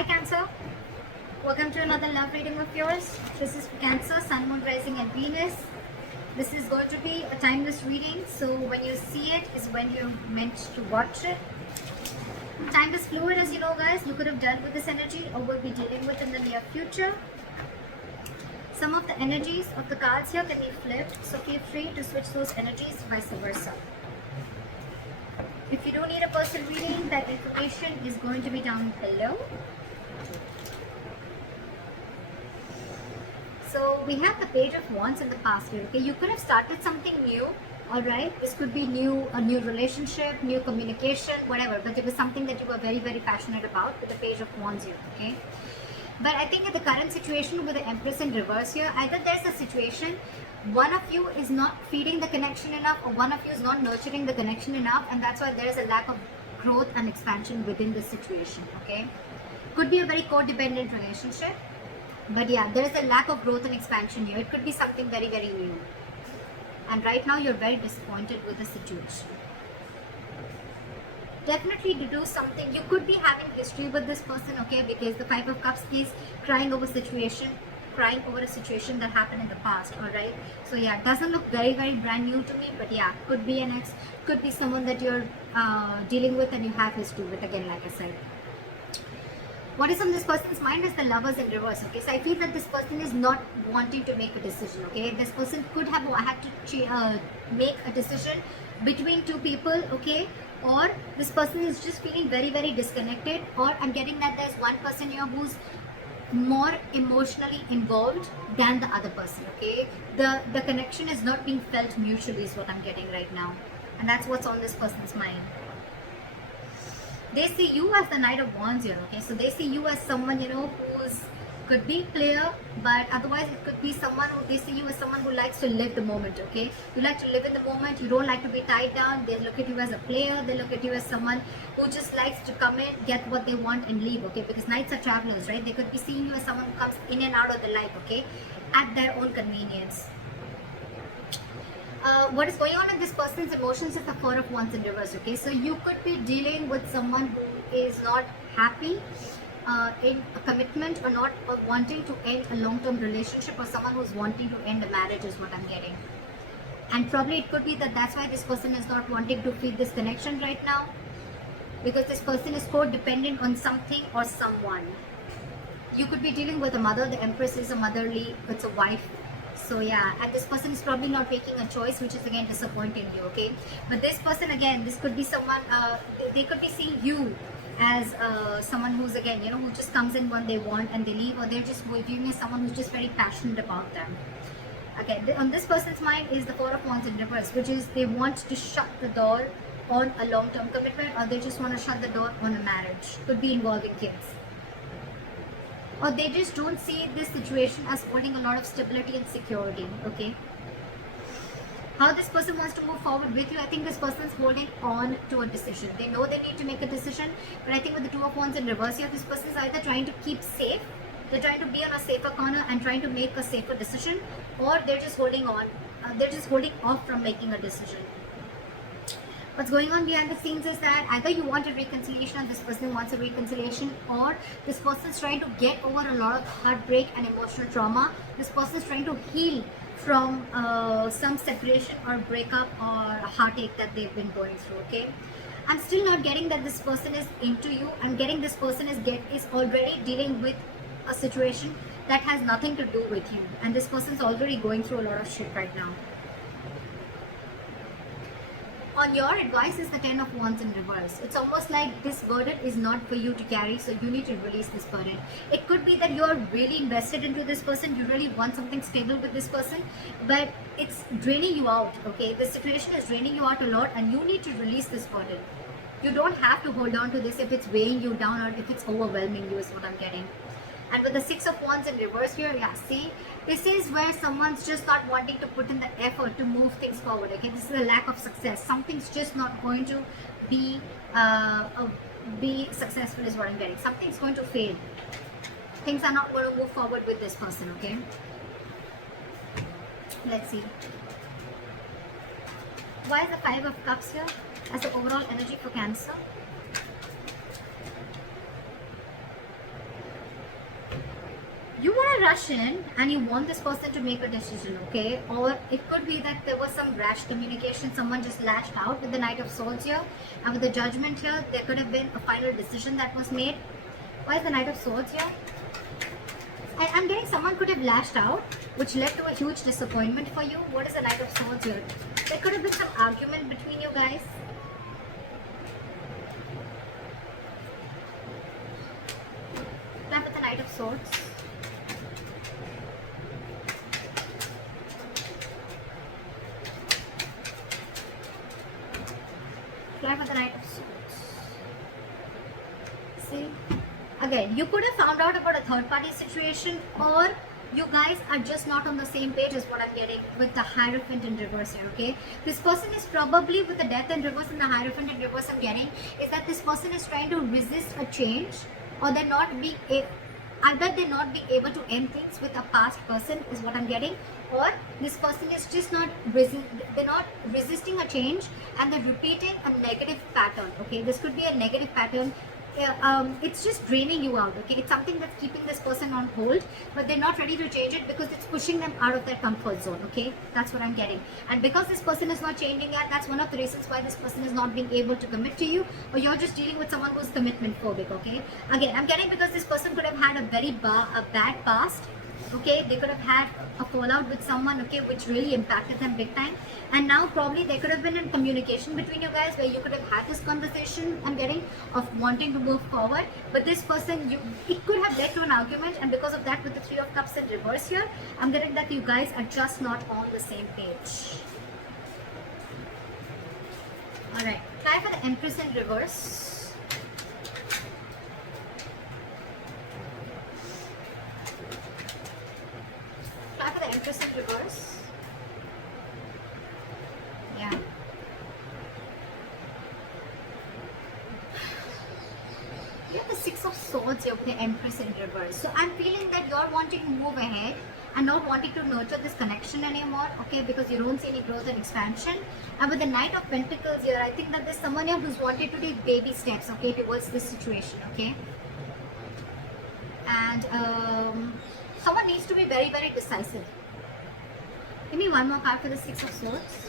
Hi Cancer, welcome to another love reading of yours. This is for Cancer, Sun, Moon, Rising and Venus. This is going to be a timeless reading, so when you see it is when you're meant to watch it. Time is fluid, as you know guys. You could have dealt with this energy or will be dealing with in the near future. Some of the energies of the cards here can be flipped, so feel free to switch those energies, vice versa. If you don't need a personal reading, that information is going to be down below. So we have the Page of Wands in the past here. Okay, you could have started something new. All right, this could be a new relationship, new communication, whatever. But it was something that you were very, very passionate about with the Page of Wands here. Okay, but I think in the current situation with the Empress in reverse here, either there's a situation one of you is not feeding the connection enough, or one of you is not nurturing the connection enough, and that's why there is a lack of growth and expansion within the situation. Okay, could be a very codependent relationship, but yeah, there is a lack of growth and expansion here. It could be something very, very new, and right now you're very disappointed with the situation. Definitely to do something, you could be having history with this person, okay, because the Five of Cups is crying over a situation that happened in the past. All right, so yeah, it doesn't look very, very brand new to me, but yeah, could be an ex, could be someone that you're dealing with and you have history with, again, like I said. What is on this person's mind is the Lovers in reverse. Okay, so I feel that this person is not wanting to make a decision. Okay, this person could have had to make a decision between two people. Okay, or this person is just feeling very, very disconnected, or I'm getting that there's one person here who's more emotionally involved than the other person. Okay, the connection is not being felt mutually is what I'm getting right now, and that's what's on this person's mind. They see you as the Knight of Wands here. Okay, so they see you as someone, you know, who's could be player, but otherwise it could be someone who, they see you as someone who likes to live the moment. Okay, you like to live in the moment, you don't like to be tied down. They look at you as a player, they look at you as someone who just likes to come in, get what they want and leave. Okay, because knights are travelers, right? They could be seeing you as someone who comes in and out of the life, okay, at their own convenience. What is going on in this person's emotions is the Four of Wands in reverse. Okay, so you could be dealing with someone who is not happy in a commitment, or not wanting to end a long-term relationship, or someone who's wanting to end a marriage is what I'm getting. And probably it could be that that's why this person is not wanting to feed this connection right now, because this person is codependent on something or someone. You could be dealing with a mother. The Empress is a motherly, it's a wife. So yeah, and this person is probably not making a choice, which is again disappointing you. Okay, but this person, again, this could be someone, they could be seeing you as someone who's, again, you know, who just comes in when they want and they leave, or they're just viewing as someone who's just very passionate about them. Okay, on this person's mind is the Four of Wands in reverse, which is they want to shut the door on a long-term commitment, or they just want to shut the door on a marriage. Could be involving kids, or they just don't see this situation as holding a lot of stability and security. Okay, how this person wants to move forward with you, I think this person is holding on to a decision. They know they need to make a decision, but I think with the Two of Wands in reverse here, this person is either trying to keep safe, they're trying to be on a safer corner and trying to make a safer decision, or they're just holding on, they're just holding off from making a decision. What's going on behind the scenes is that either you want a reconciliation and this person wants a reconciliation, or this person is trying to get over a lot of heartbreak and emotional trauma. This person is trying to heal from some separation or breakup or heartache that they've been going through. Okay, I'm still not getting that this person is into you. I'm getting this person is already dealing with a situation that has nothing to do with you, and this person is already going through a lot of shit right now. On your advice is the Ten of Wands in reverse. It's almost like this burden is not for you to carry, so you need to release this burden. It could be that you're really invested into this person, you really want something stable with this person, but it's draining you out. Okay, the situation is draining you out a lot, and you need to release this burden. You don't have to hold on to this if it's weighing you down or if it's overwhelming you, is what I'm getting. And with the Six of Wands in reverse here, yeah, see, this is where someone's just not wanting to put in the effort to move things forward. Okay, this is a lack of success. Something's just not going to be successful, is what I'm getting. Something's going to fail. Things are not going to move forward with this person. Okay, let's see. Why is the Five of Cups here as the overall energy for Cancer? a rush in and you want this person to make a decision, okay? Or it could be that there was some rash communication, someone just lashed out with the Knight of Swords here, and with the Judgment here, there could have been a final decision that was made. Why is the Knight of Swords here? I'm getting someone could have lashed out, which led to a huge disappointment for you. What is the Knight of Swords here? There could have been some argument between you guys. Now with the Knight of Swords. Fly with the Knight of Swords. See? Again, you could have found out about a third party situation, or you guys are just not on the same page is what I'm getting with the Hierophant in reverse here, okay? This person is probably with the Death in reverse and the Hierophant in reverse I'm getting is that this person is trying to resist a change, or they're not being either they're not being able to end things with a past person is what I'm getting, or this person is just not they're not resisting a change and they're repeating a negative pattern, okay? This could be a negative pattern. It's just draining you out, okay? It's something that's keeping this person on hold, but they're not ready to change it because it's pushing them out of their comfort zone, okay? That's what I'm getting. And because this person is not changing yet, that's one of the reasons why this person is not being able to commit to you, or you're just dealing with someone who's commitment phobic, okay? Again, I'm getting because this person could have had a very bad past, okay? They could have had a fallout with someone, okay, which really impacted them big time, and now probably there could have been a communication between you guys where you could have had this conversation, I'm getting, of wanting to move forward, but this person, it could have led to an argument, and because of that, with the Three of Cups in reverse here, I'm getting that you guys are just not on the same page. Alright, try for the Empress in reverse. Try for the Empress in reverse. Yeah. You have the Six of Swords here with the Empress in reverse. So I'm feeling that you're wanting to move ahead and not wanting to nurture this connection anymore, okay, because you don't see any growth and expansion. And with the Knight of Pentacles here, I think that there's someone here who's wanted to take baby steps, okay, towards this situation, okay. And someone needs to be very, very decisive. Give me one more card for the Six of Swords.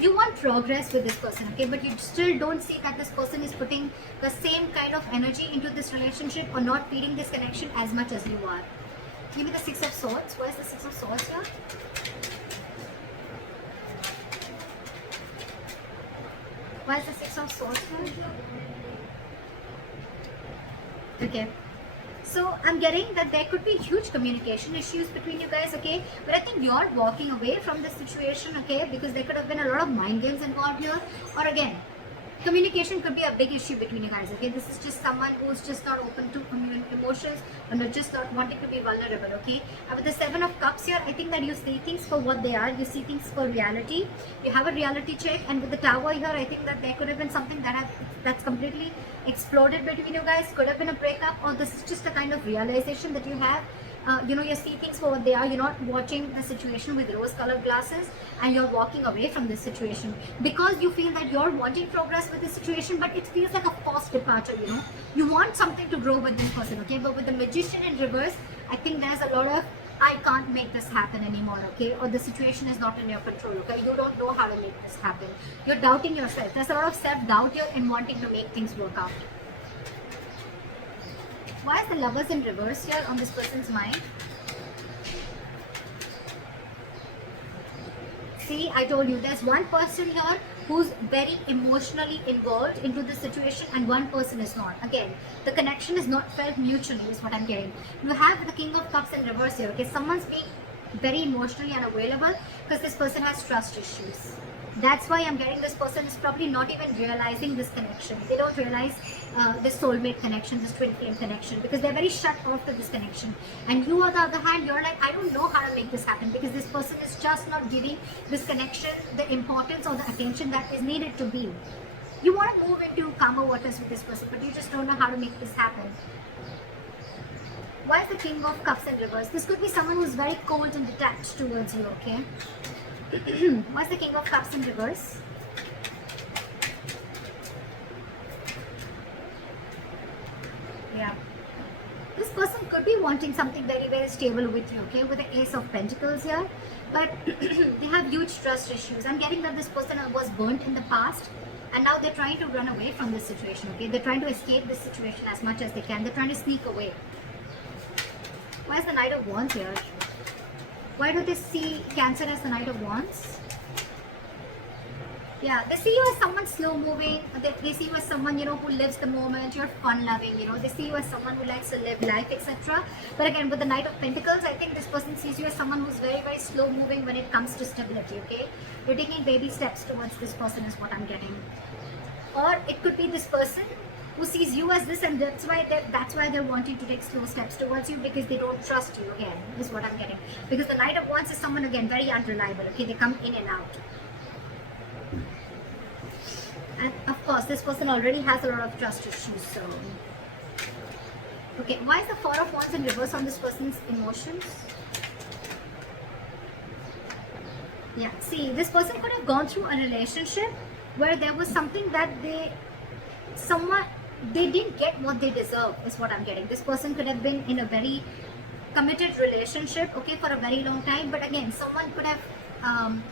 You want progress with this person, okay, but you still don't see that this person is putting the same kind of energy into this relationship or not feeding this connection as much as you are. Give me the Six of Swords. Where's the Six of Swords here? Where's the Six of Swords here? Okay. So I'm getting that there could be huge communication issues between you guys, okay? But I think you're walking away from this situation, okay? Because there could have been a lot of mind games involved here. Or again, communication could be a big issue between you guys, okay? This is just someone who's just not open to emotions and just not wanting to be vulnerable, okay? And with the Seven of Cups here, I think that you see things for what they are. You see things for reality. You have a reality check. And with the Tower here, I think that there could have been something that's completely exploded between you guys. Could have been a breakup, or this is just a kind of realization that you have. You see things for what they are. You're not watching the situation with rose-colored glasses, and you're walking away from this situation because you feel that you're wanting progress with this situation, but it feels like a forced departure, you know. You want something to grow with this person, okay? But with the Magician in reverse, I think there's a lot of, I can't make this happen anymore, okay? Or the situation is not in your control, okay? You don't know how to make this happen. You're doubting yourself. There's a lot of self-doubt here in wanting to make things work out. Why is the Lovers in reverse here on this person's mind? See, I told you, there's one person here who's very emotionally involved into this situation and one person is not. Again, the connection is not felt mutually is what I'm getting. You have the King of Cups in reverse here, okay? Someone's being very emotionally unavailable because this person has trust issues. That's why I'm getting this person is probably not even realizing this connection. They don't realize this soulmate connection, this twin flame connection, because they're very shut off to this connection. And you, on the other hand, you're like, I don't know how to make this happen because this person is just not giving this connection the importance or the attention that is needed to be. You want to move into calmer waters with this person, but you just don't know how to make this happen. Why is the King of Cups in reverse? This could be someone who's very cold and detached towards you, okay? What's the King of Cups in reverse? Yeah. This person could be wanting something very, very stable with you, okay, with the Ace of Pentacles here, but they have huge trust issues. I'm getting that this person was burnt in the past, and now they're trying to run away from this situation, okay? They're trying to escape this situation as much as they can. They're trying to sneak away. Why is the Knight of Wands here? Why do they see Cancer as the Knight of Wands? Yeah, they see you as someone slow moving. They see you as someone, you know, who lives the moment. You're fun loving, you know. They see you as someone who likes to live life, etc. But again, with the Knight of Pentacles, I think this person sees you as someone who's very, very slow moving when it comes to stability, okay? You're taking baby steps towards this person is what I'm getting. Or it could be this person who sees you as this, and that's why they're wanting to take slow steps towards you, because they don't trust you, again, is what I'm getting. Because the Knight of Wands is someone, again, very unreliable, okay? They come in and out. And of course, this person already has a lot of trust issues, so... Okay, why is the Four of Wands in reverse on this person's emotions? Yeah, see, this person could have gone through a relationship where there was something that they didn't get what they deserve, is what I'm getting. This person could have been in a very committed relationship, okay, for a very long time, but again, someone could have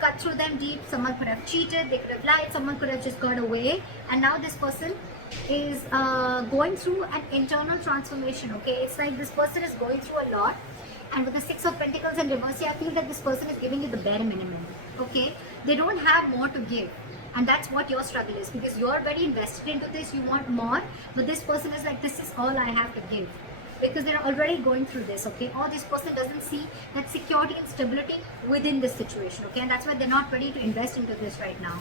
cut through them deep, someone could have cheated, they could have lied, someone could have just got away, and now this person is going through an internal transformation, okay? It's like this person is going through a lot, and with the Six of Pentacles in reverse, I feel that this person is giving you the bare minimum, okay? They don't have more to give, and that's what your struggle is, because you're very invested into this, you want more, but this person is like, this is all I have to give, because they're already going through this, okay? Or this person doesn't see that security and stability within this situation, okay? And that's why they're not ready to invest into this right now.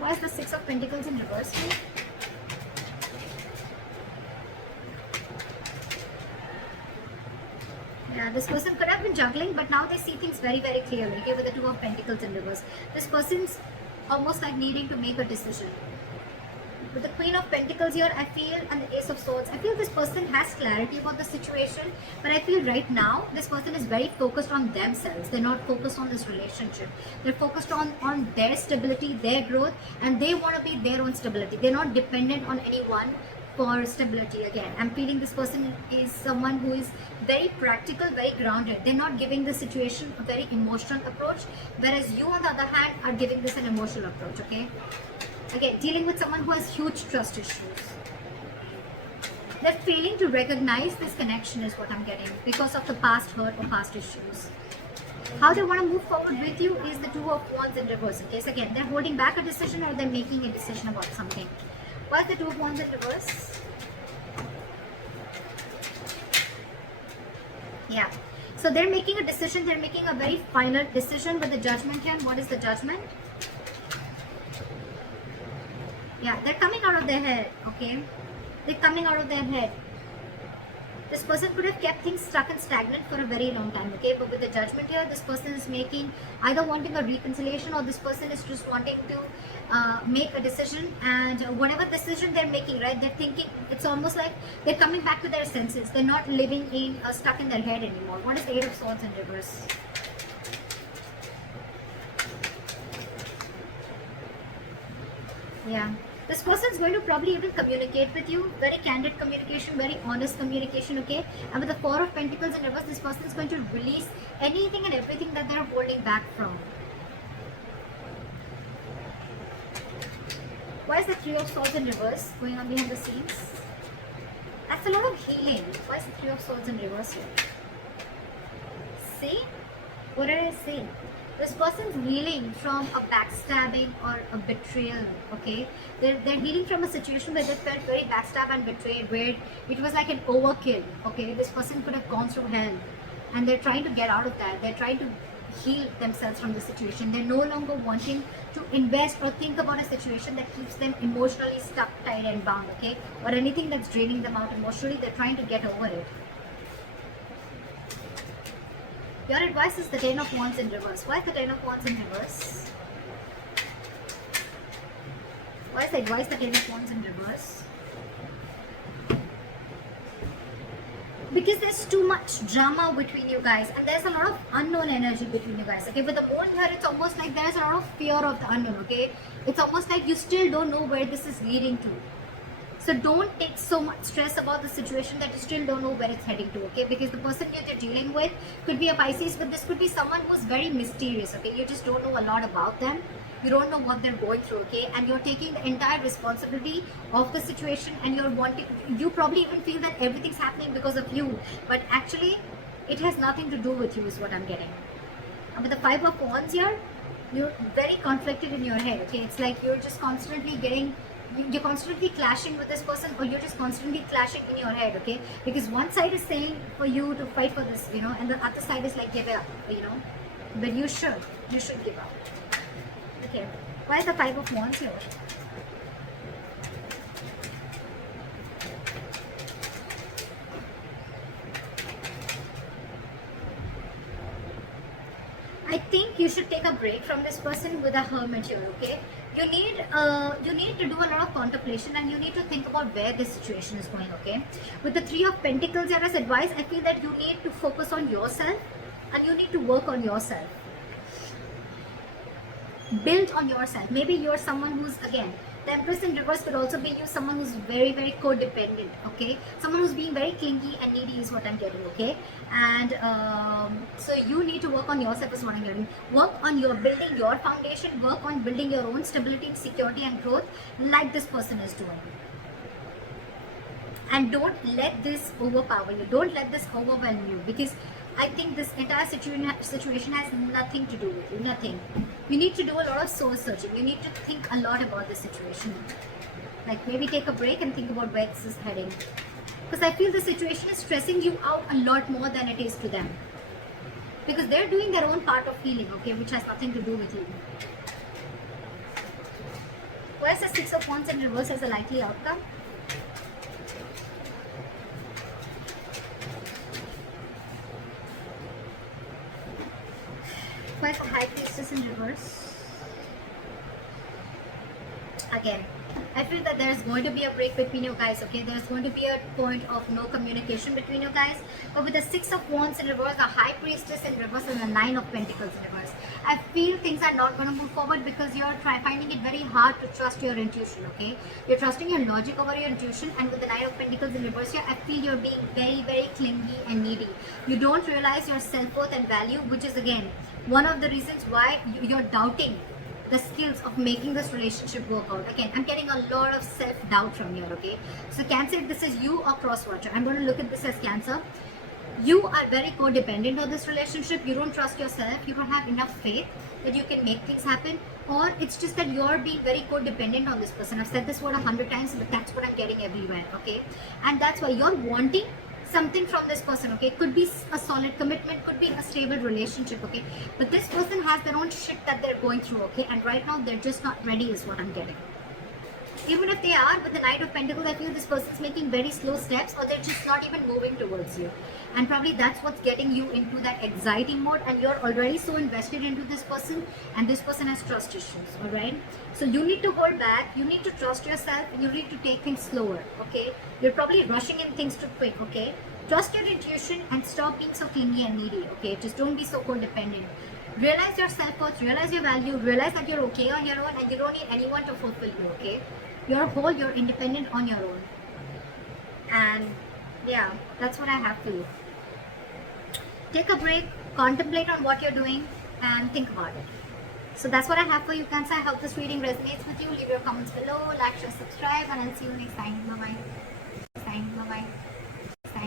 Why is the Six of Pentacles in reverse here? Yeah, this person could have been juggling, but now they see things very, very clearly, okay? With the Two of Pentacles in reverse. This person's almost like needing to make a decision. With the Queen of Pentacles here, I feel, and the Ace of Swords, I feel this person has clarity about the situation, but I feel right now, this person is very focused on themselves. They're not focused on this relationship. They're focused on their stability, their growth, and they want to be their own stability. They're not dependent on anyone for stability. Again, I'm feeling this person is someone who is very practical, very grounded. They're not giving the situation a very emotional approach, whereas you, on the other hand, are giving this an emotional approach, okay? Again, dealing with someone who has huge trust issues. They're failing to recognize this connection is what I'm getting, because of the past hurt or past issues. How they want to move forward with you is the Two of Wands in reverse. Okay, so again, they're holding back a decision, or they're making a decision about something. Why is the Two of Wands in reverse? Yeah. So they're making a decision. They're making a very final decision with the Judgment here. What is the Judgment? Yeah, they're coming out of their head, okay? They're coming out of their head. This person could have kept things stuck and stagnant for a very long time, okay? But with the Judgment here, this person is making, either wanting a reconciliation, or this person is just wanting to make a decision. And whatever decision they're making, right, they're thinking, it's almost like they're coming back to their senses. They're not living in stuck in their head anymore. What is the Eight of Swords in reverse? Yeah. This person is going to probably even communicate with you. Very candid communication, very honest communication, okay? And with the Four of Pentacles in reverse, this person is going to release anything and everything that they're holding back from. Why is the Three of Swords in reverse going on behind the scenes? That's a lot of healing. Why is the Three of Swords in reverse here? See? What did I say? This person's healing from a backstabbing or a betrayal, okay? They're healing from a situation where they felt very backstabbed and betrayed, where it was like an overkill, okay? This person could have gone through hell, and they're trying to get out of that. They're trying to heal themselves from the situation. They're no longer wanting to invest or think about a situation that keeps them emotionally stuck, tied and bound, okay? Or anything that's draining them out emotionally. They're trying to get over it. Your advice is the Ten of Wands in reverse. Why is the Ten of Wands in reverse? Why is the advice the Ten of Wands in reverse? Because there's too much drama between you guys, and there's a lot of unknown energy between you guys, okay? With the Moon here, it's almost like there's a lot of fear of the unknown, okay? It's almost like you still don't know where this is leading to. So don't take so much stress about the situation that you still don't know where it's heading to, okay? Because the person that you're dealing with could be a Pisces, but this could be someone who's very mysterious, okay? You just don't know a lot about them. You don't know what they're going through, okay? And you're taking the entire responsibility of the situation, and you're wanting, you probably even feel that everything's happening because of you, but actually it has nothing to do with you is what I'm getting. And with the Five of Wands here, you're very conflicted in your head, okay? It's like you're just constantly getting, you're constantly clashing with this person, or you're just constantly clashing in your head, okay? Because one side is saying for you to fight for this, you know, and the other side is like give up, you know, but you should give up. Okay, why is the Five of Wands here? I think you should take a break from this person with a Hermit here, okay? You need to do a lot of contemplation, and you need to think about where this situation is going, okay? With the Three of Pentacles here as advice, I feel that you need to focus on yourself, and you need to work on yourself. Build on yourself. Maybe you're someone who's, again, the Empress in reverse could also be you, someone who's very, very codependent, okay? Someone who's being very clingy and needy is what I'm getting, okay? And so you need to work on yourself is what I'm getting. Work on your building your foundation, work on building your own stability, security and growth like this person is doing. And don't let this overpower you. Don't let this overwhelm you, because I think this entire situation has nothing to do with you, nothing. You need to do a lot of soul searching. You need to think a lot about this situation. Like maybe take a break and think about where this is heading. Because I feel the situation is stressing you out a lot more than it is to them. Because they're doing their own part of healing, okay, which has nothing to do with you. Where's the Six of Wands in reverse as a likely outcome? Where's the High Priestess in reverse? Again, I feel that there's going to be a break between you guys, okay? There's going to be a point of no communication between you guys. But with the Six of Wands in reverse, the High Priestess in reverse, and the Nine of Pentacles in reverse, I feel things are not going to move forward because you're finding it very hard to trust your intuition, okay? You're trusting your logic over your intuition, and with the Nine of Pentacles in reverse here, I feel you're being very, very clingy and needy. You don't realize your self-worth and value, which is again one of the reasons why you're doubting the skills of making this relationship work out. Again, I'm getting a lot of self-doubt from here, okay? So Cancer, if this is you or cross-watcher, I'm going to look at this as Cancer. You are very codependent on this relationship. You don't trust yourself. You don't have enough faith that you can make things happen. Or it's just that you're being very codependent on this person. I've said this word 100 times, but that's what I'm getting everywhere, okay? And that's why you're wanting something from this person, okay? Could be a solid commitment, could be a stable relationship, okay? But this person has their own shit that they're going through, okay? And right now they're just not ready is what I'm getting. Even if they are, with the Knight of Pentacles, I feel this person's making very slow steps, or they're just not even moving towards you. And probably that's what's getting you into that anxiety mode, and you're already so invested into this person, and this person has trust issues, alright? So you need to hold back, you need to trust yourself, and you need to take things slower, okay? You're probably rushing in things too quick, okay? Trust your intuition and stop being so clingy and needy, okay? Just don't be so codependent. Realize your self-worth, realize your value, realize that you're okay on your own, and you don't need anyone to fulfill you, okay? You're whole, you're independent on your own. And yeah, that's what I have for you. Take a break, contemplate on what you're doing, and think about it. So that's what I have for you, Cancer. I hope this reading resonates with you. Leave your comments below, like, share, subscribe, and I'll see you next time. Bye-bye.